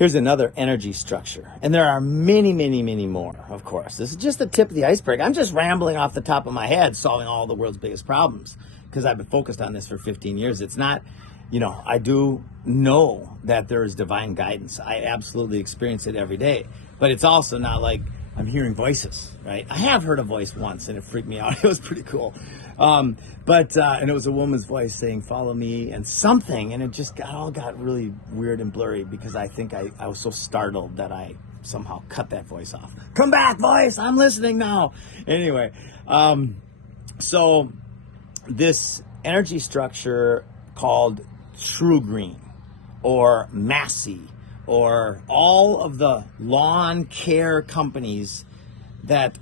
Here's another energy structure. And there are many, many, many more, of course. This is just the tip of the iceberg. I'm just rambling off the top of my head, solving all the world's biggest problems, because I've been focused on this for 15 years. It's not, I do know that there is divine guidance. I absolutely experience it every day. But it's also not like I'm hearing voices, right? I have heard a voice once, and it freaked me out. It was pretty cool. And it was a woman's voice saying, follow me, and something, and it just got really weird and blurry, because I think I was so startled that I somehow cut that voice off. Come back, voice, I'm listening now. Anyway, so this energy structure called True Green or Massey, or all of the lawn care companies that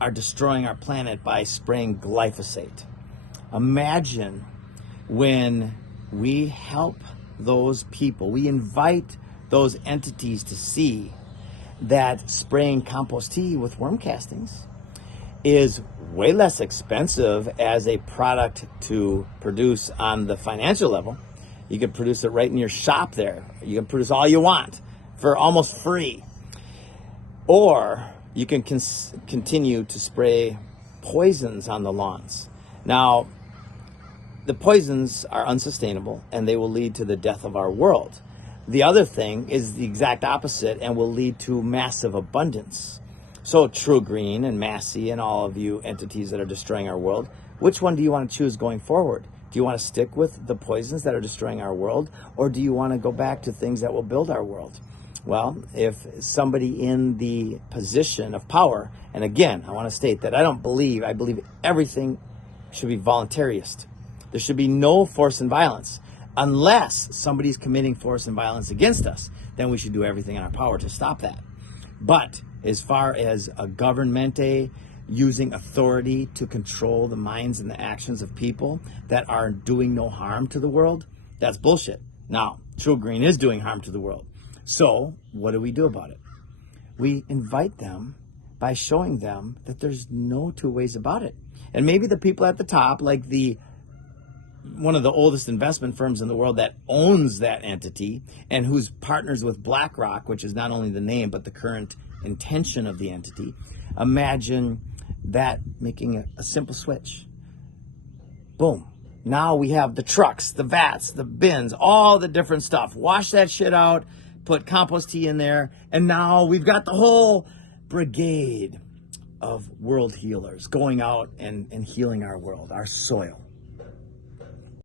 are destroying our planet by spraying glyphosate. Imagine when we help those people, we invite those entities to see that spraying compost tea with worm castings is way less expensive as a product to produce on the financial level. You can produce it right in your shop there. You can produce all you want for almost free. Or you can continue to spray poisons on the lawns. Now, the poisons are unsustainable, and they will lead to the death of our world. The other thing is the exact opposite and will lead to massive abundance. So True Green and Massey and all of you entities that are destroying our world, which one do you want to choose going forward? Do you want to stick with the poisons that are destroying our world, or do you want to go back to things that will build our world? Well, if somebody in the position of power, and again, I want to state that I believe everything should be voluntarist. There should be no force and violence. Unless somebody's committing force and violence against us, then we should do everything in our power to stop that. But as far as a governmente using authority to control the minds and the actions of people that are doing no harm to the world, that's bullshit. Now, True Green is doing harm to the world. So what do we do about it? We invite them by showing them that there's no two ways about it. And maybe the people at the top, like one of the oldest investment firms in the world that owns that entity and who's partners with BlackRock, which is not only the name, but the current intention of the entity, imagine that making a simple switch. Boom. Now we have the trucks, the vats, the bins, all the different stuff. Wash that shit out, put compost tea in there, and now we've got the whole brigade of world healers going out and healing our world, our soil.